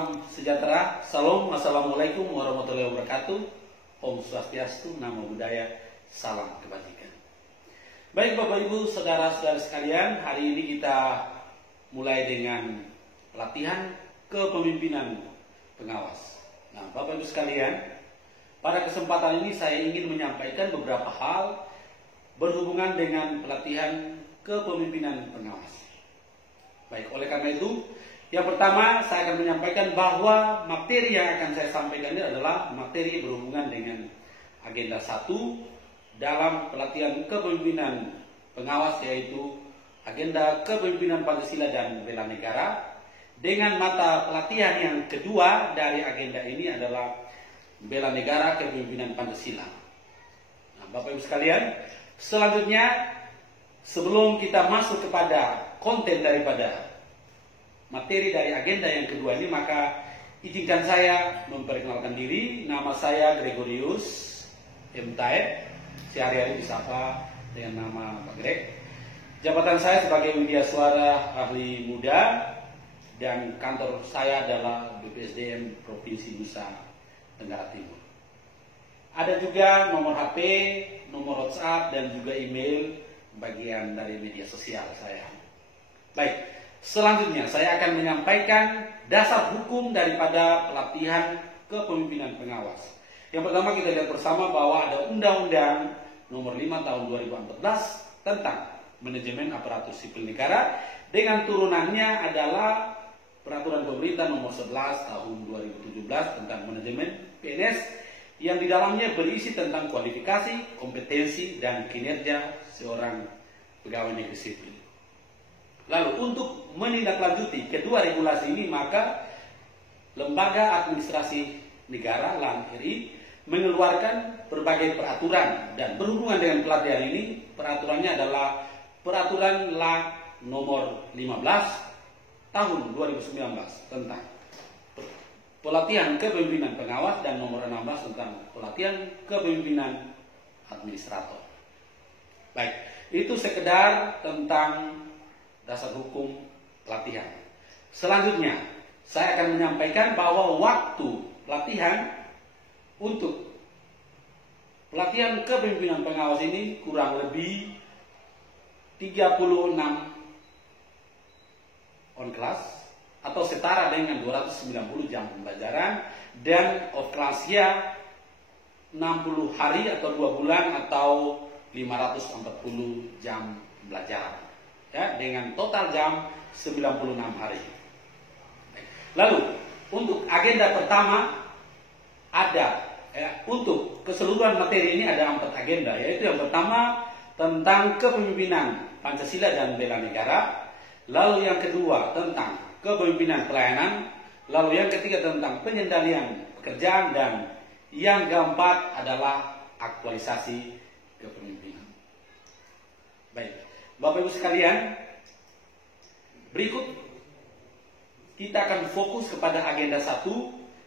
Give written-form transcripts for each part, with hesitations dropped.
Salam sejahtera, salam, assalamualaikum warahmatullahi wabarakatuh. Om Swastiastu, Namo Buddhaya, salam kebajikan. Baik Bapak Ibu, saudara-saudara sekalian, hari ini kita mulai dengan pelatihan kepemimpinan pengawas. Nah, Bapak Ibu sekalian, pada kesempatan ini saya ingin menyampaikan beberapa hal berhubungan dengan pelatihan kepemimpinan pengawas. Baik, oleh karena itu, yang pertama saya akan menyampaikan bahwa materi yang akan saya sampaikan ini adalah materi berhubungan dengan agenda 1 dalam pelatihan kepemimpinan pengawas, yaitu agenda kepemimpinan Pancasila dan bela negara. Dengan mata pelatihan yang kedua dari agenda ini adalah bela negara kepemimpinan Pancasila. Nah, Bapak Ibu sekalian, selanjutnya sebelum kita masuk kepada konten daripada materi dari agenda yang kedua ini, maka izinkan saya memperkenalkan diri. Nama saya Gregorius M. Taib, sehari-hari disapa dengan nama Pak Greg. Jabatan saya sebagai Widya Suara Ahli Muda, dan kantor saya adalah BPSDM Provinsi Nusa Tenggara Timur. Ada juga nomor HP, nomor WhatsApp, dan juga email bagian dari media sosial saya. Baik. Selanjutnya saya akan menyampaikan dasar hukum daripada pelatihan kepemimpinan pengawas. Yang pertama kita lihat bersama bahwa ada Undang-Undang Nomor 5 Tahun 2014 tentang Manajemen Aparatur Sipil Negara, dengan turunannya adalah Peraturan Pemerintah Nomor 11 Tahun 2017 tentang Manajemen PNS, yang di dalamnya berisi tentang kualifikasi, kompetensi, dan kinerja seorang pegawai negeri sipil. Lalu untuk menindaklanjuti kedua regulasi ini, maka Lembaga Administrasi Negara (LAN) mengeluarkan berbagai peraturan, dan berhubungan dengan pelatihan ini, peraturannya adalah Peraturan LAN Nomor 15 Tahun 2019 tentang pelatihan kepemimpinan pengawas, dan Nomor 16 tentang pelatihan kepemimpinan administrator. Baik, itu sekedar tentang dasar hukum pelatihan. Selanjutnya, saya akan menyampaikan bahwa waktu pelatihan untuk pelatihan kepemimpinan pengawas ini kurang lebih 36 on class atau setara dengan 290 jam pembelajaran, dan off class-nya 60 hari atau 2 bulan atau 540 jam pembelajaran. Ya, dengan total jam 96 hari. Lalu untuk agenda pertama ada untuk keseluruhan materi ini ada 4 agenda, yaitu yang pertama tentang kepemimpinan Pancasila dan bela negara, lalu yang kedua tentang kepemimpinan pelayanan, lalu yang ketiga tentang pengendalian pekerjaan, dan yang keempat adalah aktualisasi kepemimpinan. Baik. Bapak Ibu sekalian, berikut kita akan fokus kepada agenda 1,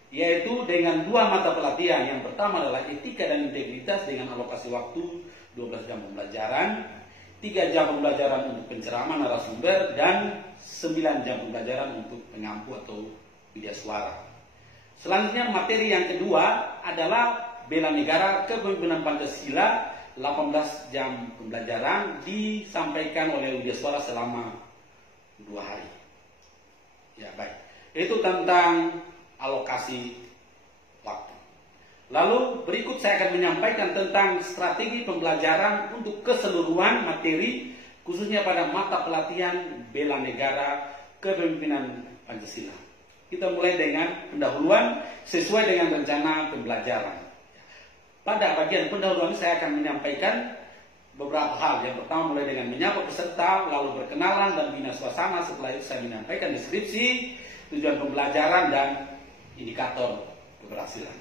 yaitu dengan 2 mata pelatihan. Yang pertama adalah etika dan integritas dengan alokasi waktu 12 jam pembelajaran, 3 jam pembelajaran untuk penceramah narasumber, dan 9 jam pembelajaran untuk pengampu atau widya suara. Selanjutnya materi yang kedua adalah bela negara kepemimpinan Pancasila, 18 jam pembelajaran disampaikan oleh widya suara selama 2 hari. Ya, baik. Itu tentang alokasi waktu. Lalu berikut saya akan menyampaikan tentang strategi pembelajaran untuk keseluruhan materi, khususnya pada mata pelatihan bela negara kepemimpinan Pancasila. Kita mulai dengan pendahuluan sesuai dengan rencana pembelajaran. Pada bagian pendahuluan saya akan menyampaikan beberapa hal. Yang pertama mulai dengan menyapa peserta, lalu berkenalan dan bina suasana. Setelah itu saya menyampaikan deskripsi, tujuan pembelajaran, dan indikator keberhasilan.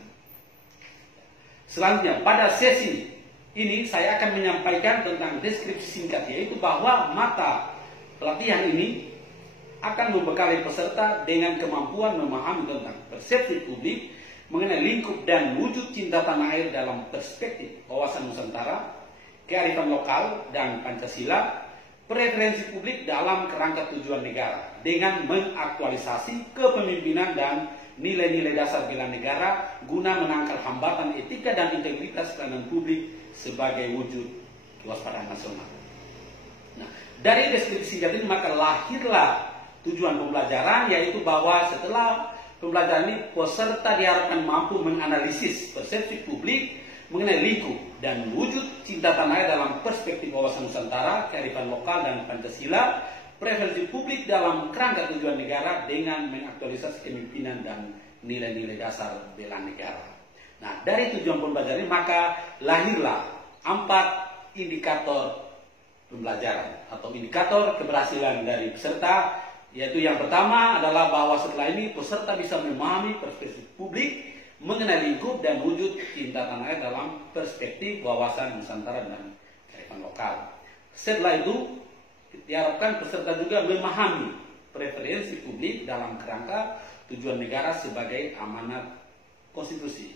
Selanjutnya pada sesi ini saya akan menyampaikan tentang deskripsi singkat, yaitu bahwa mata pelatihan ini akan membekali peserta dengan kemampuan memahami tentang persepsi publik mengenai lingkup dan wujud cinta tanah air dalam perspektif wawasan Nusantara, kearifan lokal, dan Pancasila, preferensi publik dalam kerangka tujuan negara, dengan mengaktualisasi kepemimpinan dan nilai-nilai dasar bela negara guna menangkal hambatan etika dan integritas pelayanan publik sebagai wujud kewaspadaan nasional. Nah, dari deskripsi singkat ini maka lahirlah tujuan pembelajaran, yaitu bahwa setelah pembelajaran ini peserta diharapkan mampu menganalisis persepsi publik mengenai lingkup dan wujud cinta tanah air dalam perspektif wawasan Nusantara, kearifan lokal dan Pancasila, preferensi publik dalam kerangka tujuan negara dengan mengaktualisasi kepemimpinan dan nilai-nilai dasar bela negara. Nah, dari tujuan pembelajaran ini maka lahirlah 4 indikator pembelajaran atau indikator keberhasilan dari peserta, yaitu yang pertama adalah bahwa setelah ini peserta bisa memahami perspektif publik mengenai lingkup dan wujud cinta tanah air dalam perspektif wawasan Nusantara dan kearifan lokal. Setelah itu diharapkan peserta juga memahami preferensi publik dalam kerangka tujuan negara sebagai amanat konstitusi.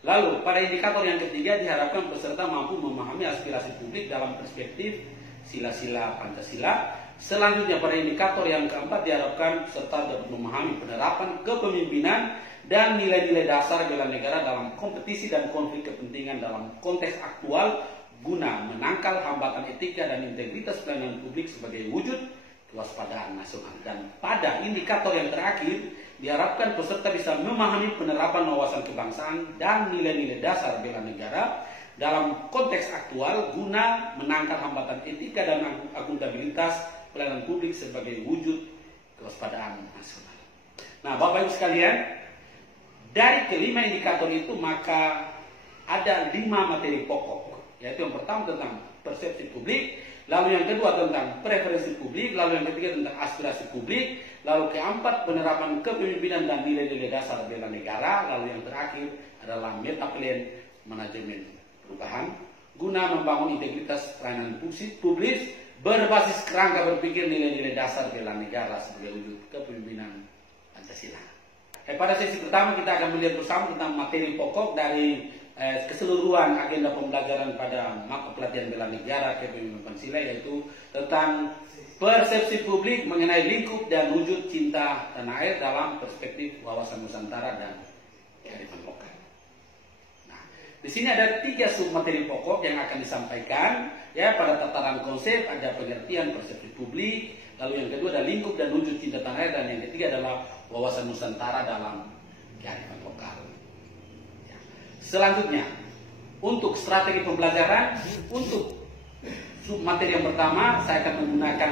Lalu pada indikator yang ketiga diharapkan peserta mampu memahami aspirasi publik dalam perspektif sila-sila Pancasila. Selanjutnya pada indikator yang keempat diharapkan peserta dapat memahami penerapan kepemimpinan dan nilai-nilai dasar bela negara dalam kompetisi dan konflik kepentingan dalam konteks aktual guna menangkal hambatan etika dan integritas pelayanan publik sebagai wujud kewaspadaan nasional. Dan pada indikator yang terakhir diharapkan peserta bisa memahami penerapan wawasan kebangsaan dan nilai-nilai dasar bela negara dalam konteks aktual guna menangkal hambatan etika dan akuntabilitas pelayanan publik sebagai wujud kewaspadaan nasional. Nah, Bapak Ibu sekalian, dari kelima indikator itu maka ada 5 materi pokok, yaitu yang pertama tentang persepsi publik, lalu yang kedua tentang preferensi publik, lalu yang ketiga tentang aspirasi publik, lalu keempat penerapan kepemimpinan dan nilai-nilai dasar bela negara, lalu yang terakhir adalah meta plan manajemen perubahan guna membangun integritas pelayanan publik berbasis kerangka berpikir nilai-nilai dasar bela negara sebagai wujud kepemimpinan Pancasila. Pada sesi pertama kita akan melihat bersama tentang materi pokok dari keseluruhan agenda pembelajaran pada mata pelatihan bela negara kepemimpinan Pancasila, yaitu tentang persepsi publik mengenai lingkup dan wujud cinta tanah air dalam perspektif wawasan Nusantara dan kearifan lokal. Nah, di sini ada 3 submateri pokok yang akan disampaikan. Ya, pada tataran konsep ada pengertian persepsi publik, lalu yang kedua ada lingkup dan wujud cinta tanah air, dan yang ketiga adalah wawasan Nusantara dalam kearifan lokal. Ya. Selanjutnya, untuk strategi pembelajaran, untuk submateri yang pertama saya akan menggunakan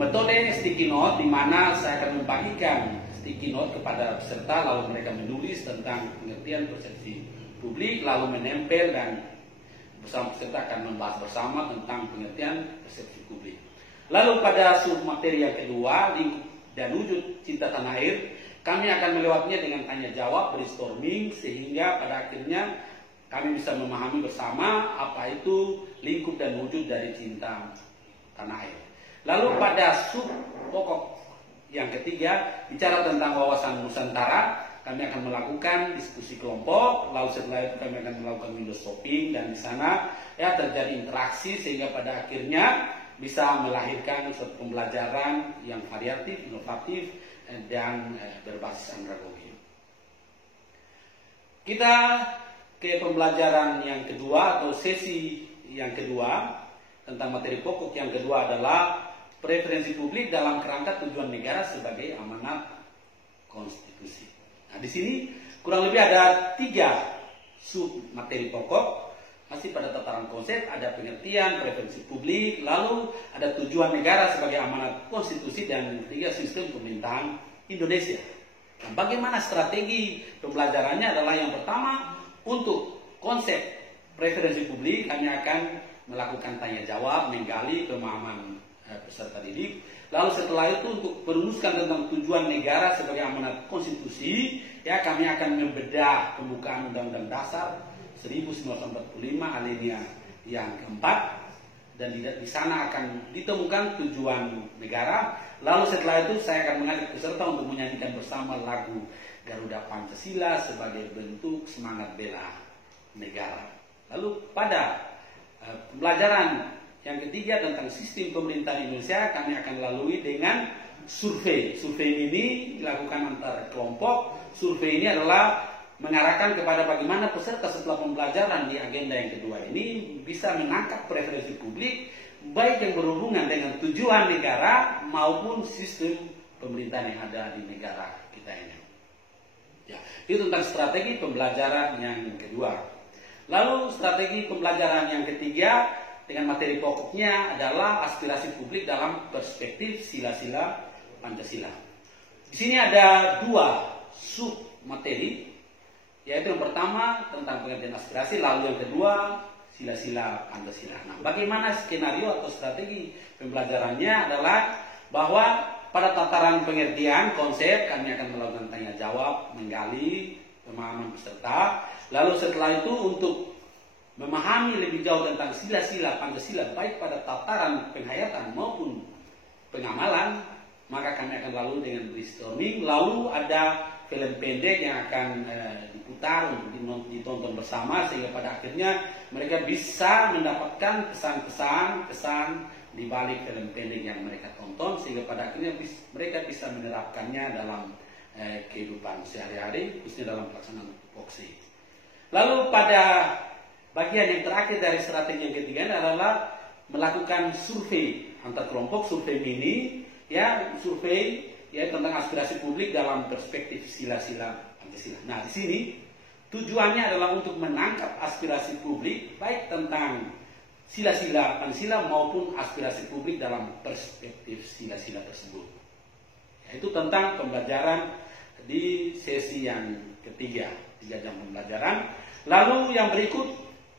metode sticky note, di mana saya akan membagikan sticky note kepada peserta, lalu mereka menulis tentang pengertian persepsi publik, lalu menempel dan bersama peserta akan membahas bersama tentang pengertian persepsi publik. Lalu pada submateri yang kedua, lingkup dan wujud cinta tanah air, kami akan melewatinya dengan tanya jawab, brainstorming, sehingga pada akhirnya kami bisa memahami bersama apa itu lingkup dan wujud dari cinta tanah air. Lalu pada sub pokok yang ketiga, bicara tentang wawasan Nusantara, kami akan melakukan diskusi kelompok, lalu setelah itu kami akan melakukan window shopping, dan di sana ya terjadi interaksi sehingga pada akhirnya bisa melahirkan suatu pembelajaran yang variatif, inovatif, dan berbasis andragogi. Kita ke pembelajaran yang kedua atau sesi yang kedua tentang materi pokok yang kedua adalah preferensi publik dalam kerangka tujuan negara sebagai amanat konstitusi. Nah, di sini kurang lebih ada 3 sub materi pokok. Masih pada tataran konsep ada pengertian preferensi publik, lalu ada tujuan negara sebagai amanat konstitusi, dan yang ketiga sistem pemerintahan Indonesia. Nah, bagaimana strategi pembelajarannya adalah yang pertama, untuk konsep preferensi publik kami akan melakukan tanya jawab, menggali pemahaman peserta didik. Lalu setelah itu untuk merumuskan tentang tujuan negara sebagai amanat konstitusi, ya kami akan membedah pembukaan Undang-Undang Dasar 1945 alinea yang keempat, dan di sana akan ditemukan tujuan negara. Lalu setelah itu saya akan mengajak peserta untuk menyanyikan bersama lagu Garuda Pancasila sebagai bentuk semangat bela negara. Lalu pada pembelajaran yang ketiga tentang sistem pemerintahan Indonesia, kami akan lalui dengan survei. Survei ini dilakukan antar kelompok. Survei ini adalah mengarahkan kepada bagaimana peserta setelah pembelajaran di agenda yang kedua ini bisa menangkap preferensi publik, baik yang berhubungan dengan tujuan negara maupun sistem pemerintahan yang ada di negara kita ini. Ya, itu tentang strategi pembelajaran yang kedua. Lalu strategi pembelajaran yang ketiga dengan materi pokoknya adalah aspirasi publik dalam perspektif sila-sila Pancasila. Di sini ada dua sub materi, yaitu yang pertama tentang pengertian aspirasi, lalu yang kedua sila-sila Pancasila. Nah, bagaimana skenario atau strategi pembelajarannya adalah bahwa pada tataran pengertian konsep kami akan melakukan tanya jawab, menggali pemahaman peserta. Lalu setelah itu untuk memahami lebih jauh tentang sila-sila Pancasila baik pada tataran penghayatan maupun pengamalan, maka kami akan lalu dengan brainstorming. Lalu ada film pendek yang akan diputar untuk ditonton bersama sehingga pada akhirnya mereka bisa mendapatkan kesan di balik film pendek yang mereka tonton, sehingga pada akhirnya mereka bisa menerapkannya dalam kehidupan sehari-hari, khususnya dalam pelaksanaan tupoksi. Lalu pada bagian yang terakhir dari strategi yang ketiga adalah melakukan survei antar kelompok, survei mini, ya, survei ya tentang aspirasi publik dalam perspektif sila-sila Pancasila. Nah, di sini tujuannya adalah untuk menangkap aspirasi publik baik tentang sila-sila Pancasila maupun aspirasi publik dalam perspektif sila-sila tersebut. Yaitu tentang pembelajaran di sesi yang ketiga, 3 jam pembelajaran. Lalu yang berikut,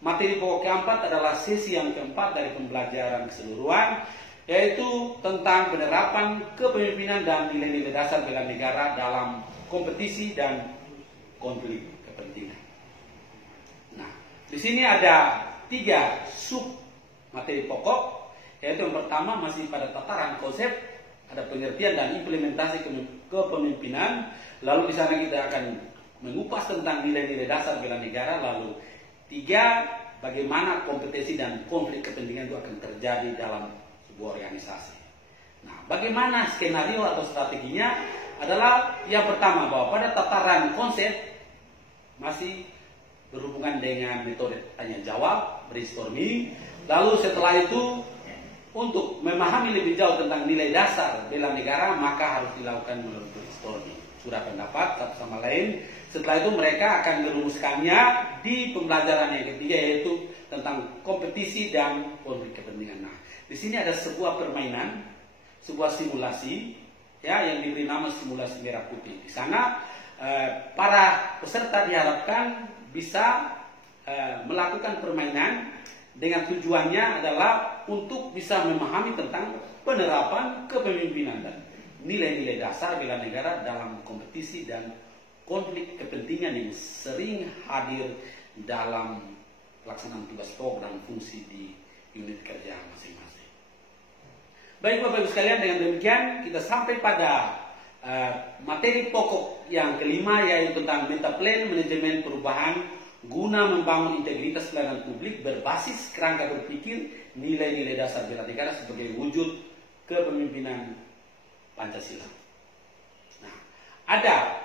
materi pokok keempat adalah sesi yang keempat dari pembelajaran keseluruhan, yaitu tentang penerapan kepemimpinan dan nilai-nilai dasar bela negara dalam kompetisi dan konflik kepentingan. Nah, di sini ada 3 sub materi pokok, yaitu yang pertama masih pada tataran konsep, ada pengertian dan implementasi kepemimpinan. Lalu di sana kita akan mengupas tentang nilai-nilai dasar bela negara. Lalu 3, bagaimana kompetisi dan konflik kepentingan itu akan terjadi dalam sebuah organisasi. Nah, bagaimana skenario atau strateginya adalah yang pertama bahwa pada tataran konsep masih berhubungan dengan metode tanya jawab, brainstorming. Lalu setelah itu untuk memahami lebih jauh tentang nilai dasar bela negara maka harus dilakukan melalui brainstorming, surah pendapat satu sama lain. Setelah itu mereka akan merumuskannya di pembelajaran yang ketiga, yaitu tentang kompetisi dan konflik kepentingan. Nah, di sini ada sebuah permainan, sebuah simulasi, ya, yang diberi nama simulasi merah putih. Di sana para peserta diharapkan bisa melakukan permainan dengan tujuannya adalah untuk bisa memahami tentang penerapan kepemimpinan dan nilai-nilai dasar bela negara dalam kompetisi dan konflik kepentingan yang sering hadir dalam pelaksanaan tugas pokok dan fungsi di unit kerja masing-masing. Baik Bapak Ibu sekalian, dengan demikian kita sampai pada materi pokok yang kelima, yaitu tentang metaplan manajemen perubahan guna membangun integritas pelayanan publik berbasis kerangka berpikir nilai-nilai dasar bela negara sebagai wujud kepemimpinan Pancasila. Nah, ada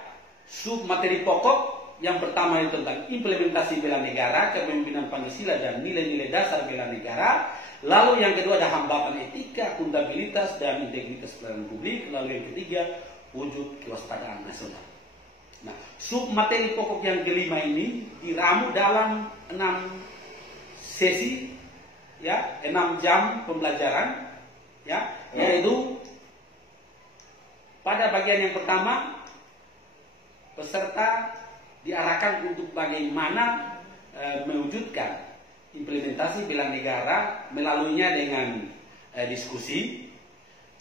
sub materi pokok yang pertama itu tentang implementasi bela negara, kepemimpinan Pancasila dan nilai-nilai dasar bela negara. Lalu yang kedua ada hambatan etika, akuntabilitas dan integritas pelayanan publik. Lalu yang ketiga wujud kewaspadaan nasional. Nah, sub materi pokok yang kelima ini diramu dalam 6 sesi, ya, 6 jam pembelajaran, ya, yaitu pada bagian yang pertama peserta diarahkan untuk bagaimana mewujudkan implementasi bela negara melaluinya dengan diskusi.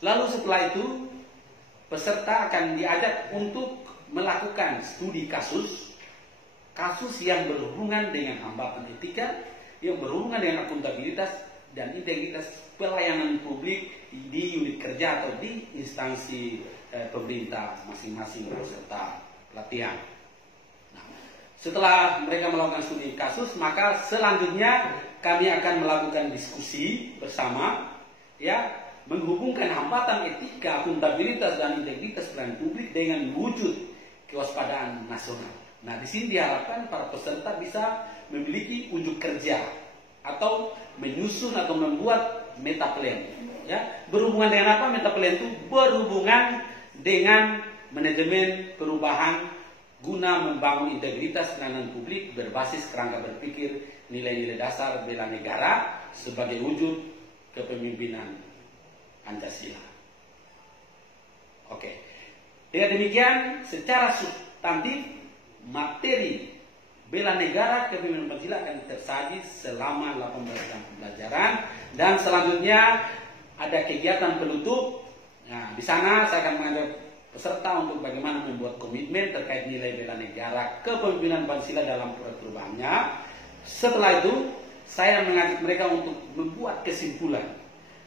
Lalu setelah itu peserta akan diajak untuk melakukan studi kasus yang berhubungan dengan hambatan etika, yang berhubungan dengan akuntabilitas dan integritas pelayanan publik di unit kerja atau di instansi pemerintah masing-masing peserta pelatihan. Nah, setelah mereka melakukan studi kasus, maka selanjutnya kami akan melakukan diskusi bersama, ya, menghubungkan hambatan etika, akuntabilitas, dan integritas pelayanan publik dengan wujud kewaspadaan nasional. Nah, di sini diharapkan para peserta bisa memiliki unjuk kerja atau menyusun atau membuat meta plan. Ya, berhubungan dengan apa meta plan itu? Berhubungan dengan manajemen perubahan guna membangun integritas pelayanan publik berbasis kerangka berpikir nilai-nilai dasar bela negara sebagai wujud kepemimpinan Pancasila. Oke. Dengan demikian, secara substantif materi bela negara kepemimpinan Pancasila akan tersaji selama 18 jam pembelajaran, dan selanjutnya ada kegiatan penutup. Nah, di sana saya akan mengajak peserta untuk bagaimana membuat komitmen terkait nilai bela negara kepemimpinan Pancasila dalam perubahannya. Setelah itu, saya mengajak mereka untuk membuat kesimpulan.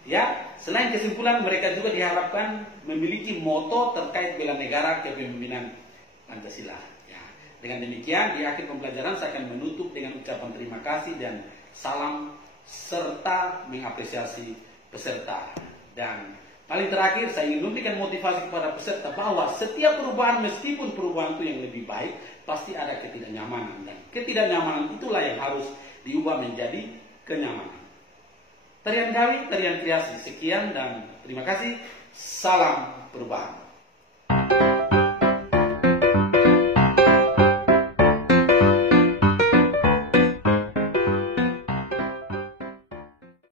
Ya, selain kesimpulan, mereka juga diharapkan memiliki moto terkait bela negara kepemimpinan Pancasila. Ya, dengan demikian, di akhir pembelajaran saya akan menutup dengan ucapan terima kasih dan salam serta mengapresiasi peserta. Dan paling terakhir, saya ingin memberikan motivasi kepada peserta bahwa setiap perubahan, meskipun perubahan itu yang lebih baik, pasti ada ketidaknyamanan. Dan ketidaknyamanan itulah yang harus diubah menjadi kenyamanan. Tarian Gawi, tarian kreasi. Sekian dan terima kasih. Salam perubahan.